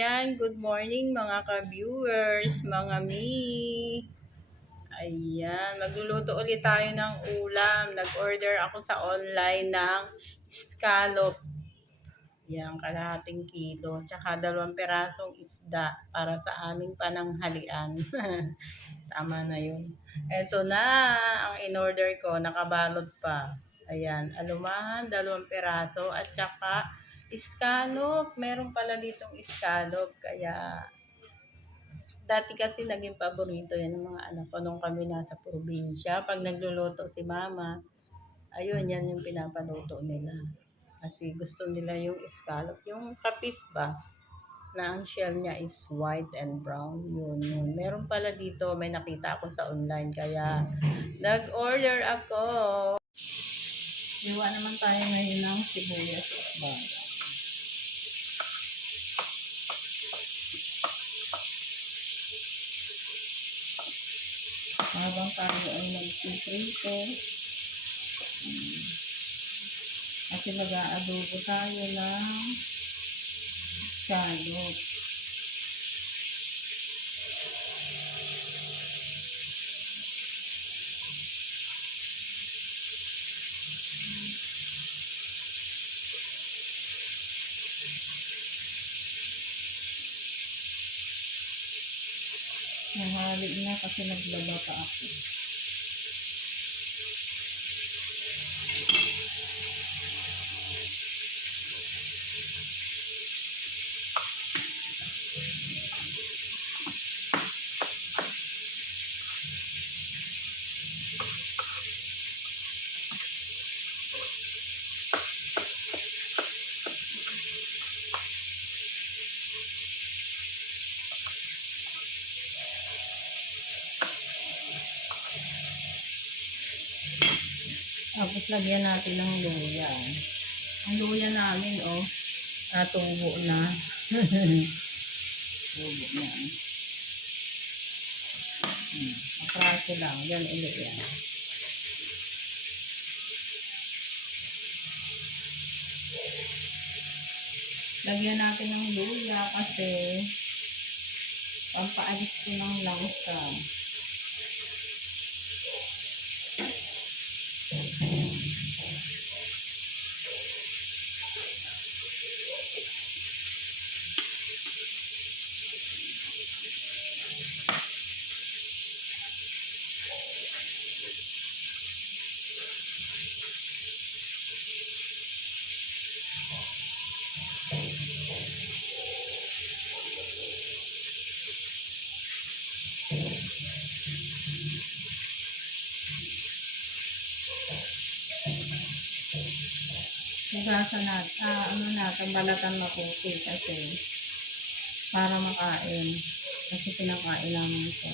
Ayan, good morning mga ka-viewers, mga mi. Ayan, magluluto ulit tayo ng ulam. Nag-order ako sa online ng scallop. Yan, kalahating kilo. Tsaka dalawang perasong isda para sa aming pananghalian. Tama na yun. Eto na, ang in-order ko, nakabalot pa. Ayan, alumahan, dalawang peraso, at tsaka Scallop. Meron pala ditong scallop. Kaya, dati kasi naging paborito yan ng mga anak ko nung kami nasa probinsya. Pag nagluluto si mama, ayun, yan yung pinapaluto nila. Kasi gusto nila yung scallop. Yung kapis ba, na ang shell niya is white and brown. Yun, yun. Meron pala dito, may nakita ako sa online. Kaya, nag-order ako. Iwa naman tayo ngayon ng sibuyas at bawang. Habang tayo ay nagsiprito. Kasi nag-aadobo tayo ng scallop. Na kasi naglaba pa ako. Tapos lagyan natin ng luya. Ang luya namin, oh, natubo na. Tubo na. Hmm. Apraso lang. Yan ulit yan. Lagyan natin ng luya kasi pampaalis ko ng langsa. Hugasan natin, ah, ano natin, balatan maputi kasi para makain. Kasi pinakain namin ito.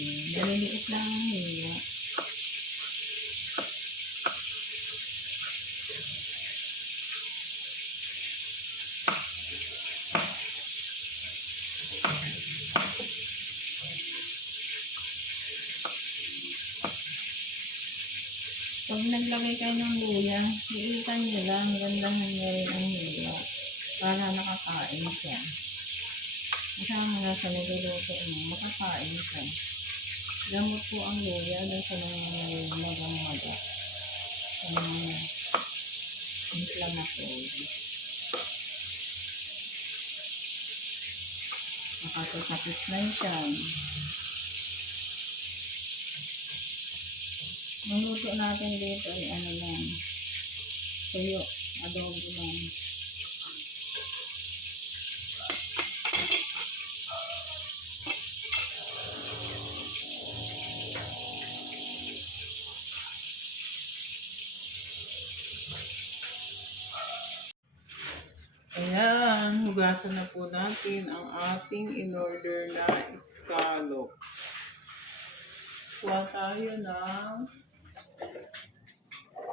Hmm, Maliliit lang ang hiwa. Pag naglagay kayo ng luya, iitan nyo lang, gandahan nyo rin ang hiwa para nakakain siya. Kasama nga sa nagluluto mo, makakain siya. Gamot po ang luya dahil sa mga magang-maga. Sa mga inflammatory. Nakakasakit na yan. Ang luto natin dito ay ano lang, tuyo, adobo lang. Ayan, hugasan na po natin ang ating in-order na scallop. Kuha tayo ng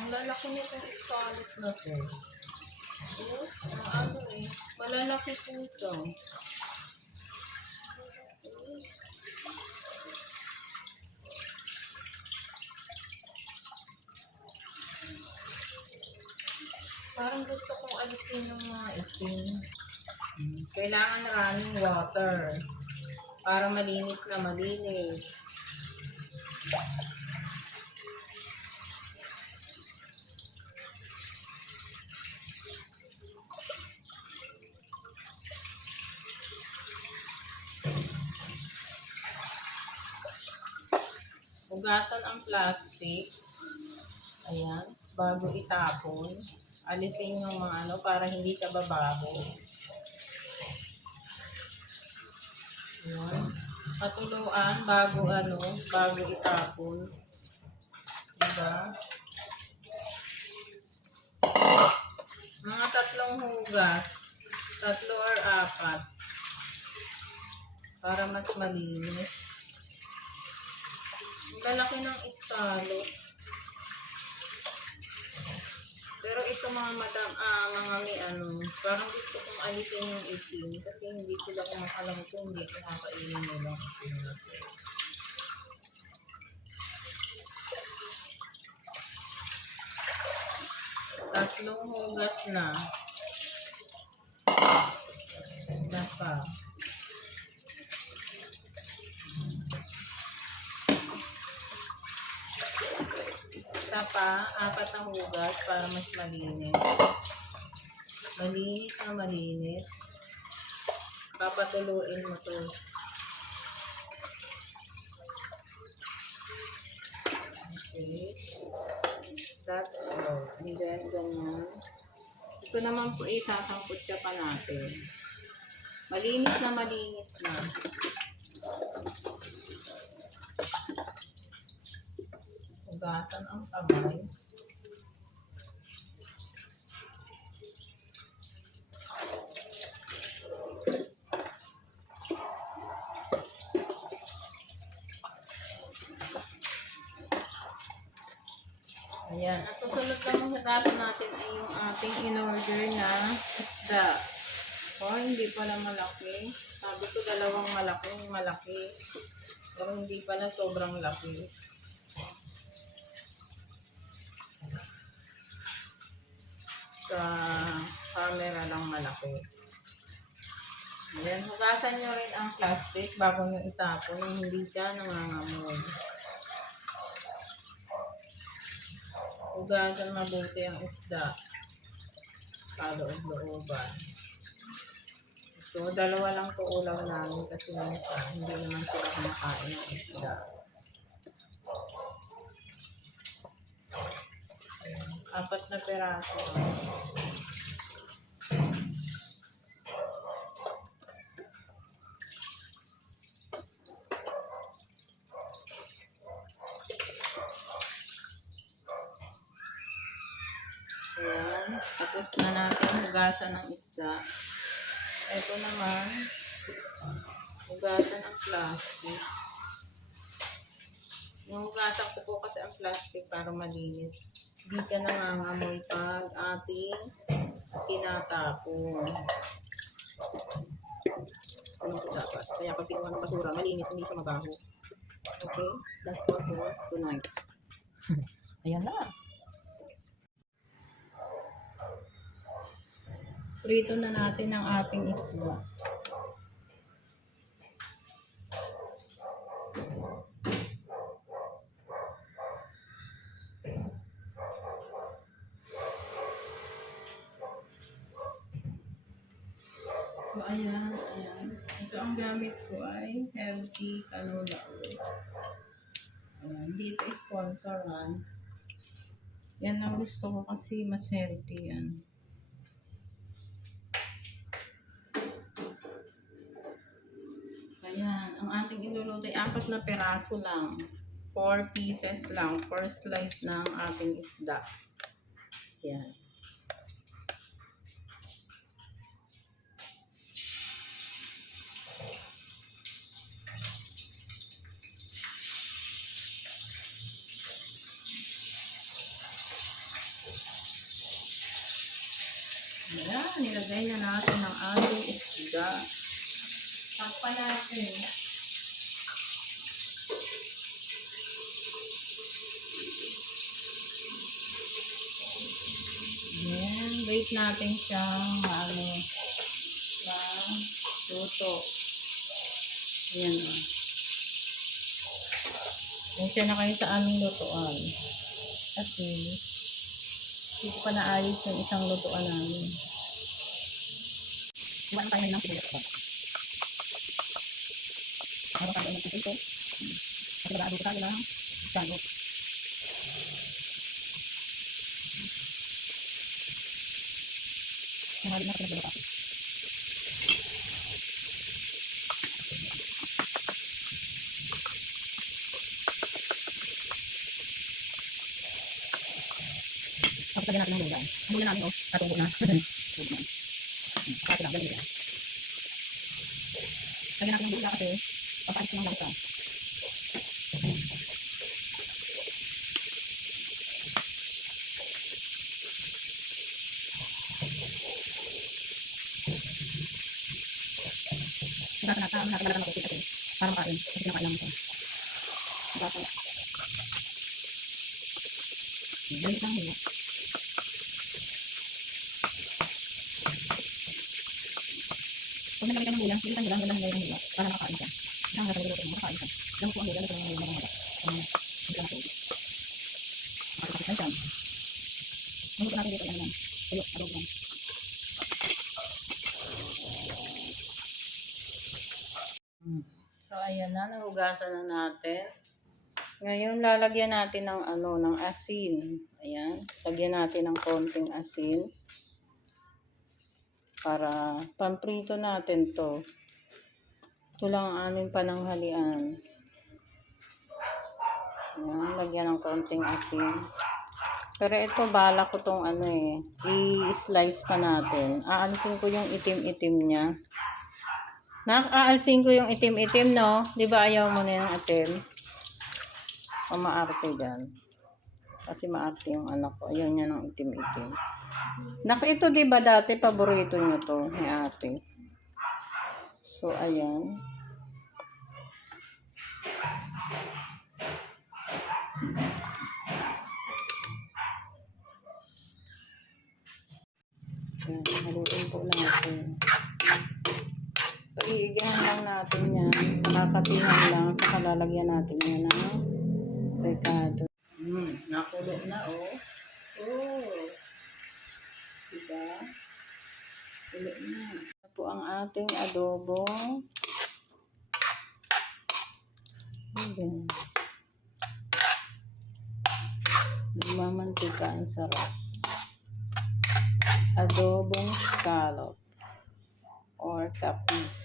Ang lalaki nitong Oh, ang ano eh. Malalaki po ito. Parang gusto kong alisin ng mga itim. Kailangan maraming water para malinis na malinis. Hugasan ang plastic. Ayan. Bago itapon. Alisin yung mga ano para hindi siya babaho. Ayan. Patuluan bago ano, bago itapon. Diba? Mga tatlong hugas. Tatlo or apat. Para mas malinis. Lalaki ng iskalo. Pero ito mga madam, ah, mga may ano, parang gusto kong alisin yung itim kasi hindi sila kumakalam ito, hindi kumakainin nila. Tatlong hugas na. Na pa. Pa, apat na hugas para mas malinis. Malinis na malinis. Papatuluin mo to. Okay. That's all. And then, ganyan. Ito naman po isasangkot siya pa natin. Malinis na malinis na. Hugatan ang kamay. Ayan. At susunod lang hugatan natin ay yung ating in-order na isda. Oh, hindi pala malaki. Sabi ko dalawang malaking malaki. Pero hindi pala sobrang laki. Sa camera lang malaki. Ayan, hugasan nyo rin ang plastic bago nyo itapon. Hindi siya nangangamoy. Hugasan mabuti ang isda. Kaloob-looban. So, dalawa lang to ulam namin kasi minsan hindi naman sila kumakain ng isda. Apat na peraso. Ayan. Tapos na natin hugasan ng isda. Ito naman, hugasan ang plastic. Yung hugasan ko po kasi ang plastic para malinis. Hindi siya nangangamoy pag ating tinatapon. Ano ko dapat? Kaya pag kinuha ng basura, malinis, hindi siya mabaho. Okay? That's all for tonight. Ayan na. Prito na natin ang ating isda. Gamit ko ay healthy canola oil. Ayan, dito sponsor ha. Yan ang gusto ko kasi mas healthy yan. Ayan, ang ating iluluto ay apat na peraso lang. 4 pieces lang. 4 slice ng ating isda. Ayan. Ayan, nilagay na natin ang ating isda. Takpan natin. Ayan, wait natin siyang ano, na luto. Ayan o. Nandiyan na kayo sa aming lutuan. Kasi, hindi ko pa naayos yung isang lutuan namin. Iwan tayo ng sibuyas. Meron tayo ng sibuyas. At nag-aado tayo ng salo. Mahali na pinagdala pa. Lagyan natin ng gulay. Ang gulay namin, oh, natubo na. Tubo na. Kasi lang, ganyan. Lagyan natin ng gulay kasi papaalis ng langsa. Nata talaga ng kasi para makain. Kasi kinakailangan ko. Basta. Ganyan lang yun. Pag nalagay ka ng ulam, pilitan mo lang, ganda ng ulam, para makakain ka. Isang harap ng ulam, makakain ka. Alam ko ang ulam, ito ang ulam, mga Ang hindi ka matulog. Makakapit ka dyan. Maluto natin dito, yan lang. So, ayan na, nahugasan na natin. Ngayon, lalagyan natin ng ano, ng asin. Ayan, lagyan natin ng konting asin. Para pamprito natin to. Ito lang ang aming pananghalian. Ayan, lagyan ng konting asin. Pero ito, bala ko tong ano eh. I-slice pa natin. Aalisin ko yung itim-itim niya. Nakaalsin ko yung itim-itim, no? Di ba ayaw mo na yung itim? O maarte dyan. Kasi maarte yung anak ko. Ayaw niya ng itim-itim. Nak, ito ba dati paborito niyo to ni ate? So, ayan. Ayan, haluin po natin. Paiigahan lang natin yan. Makakatihan lang. Saka lalagyan natin yan ng recado. Hmm, nakulo na oh. Oh. Diba? Kulo na. Ito po ang ating adobo. Ayan. Nagmamantika ang sarap. Adobong scallop or kapis.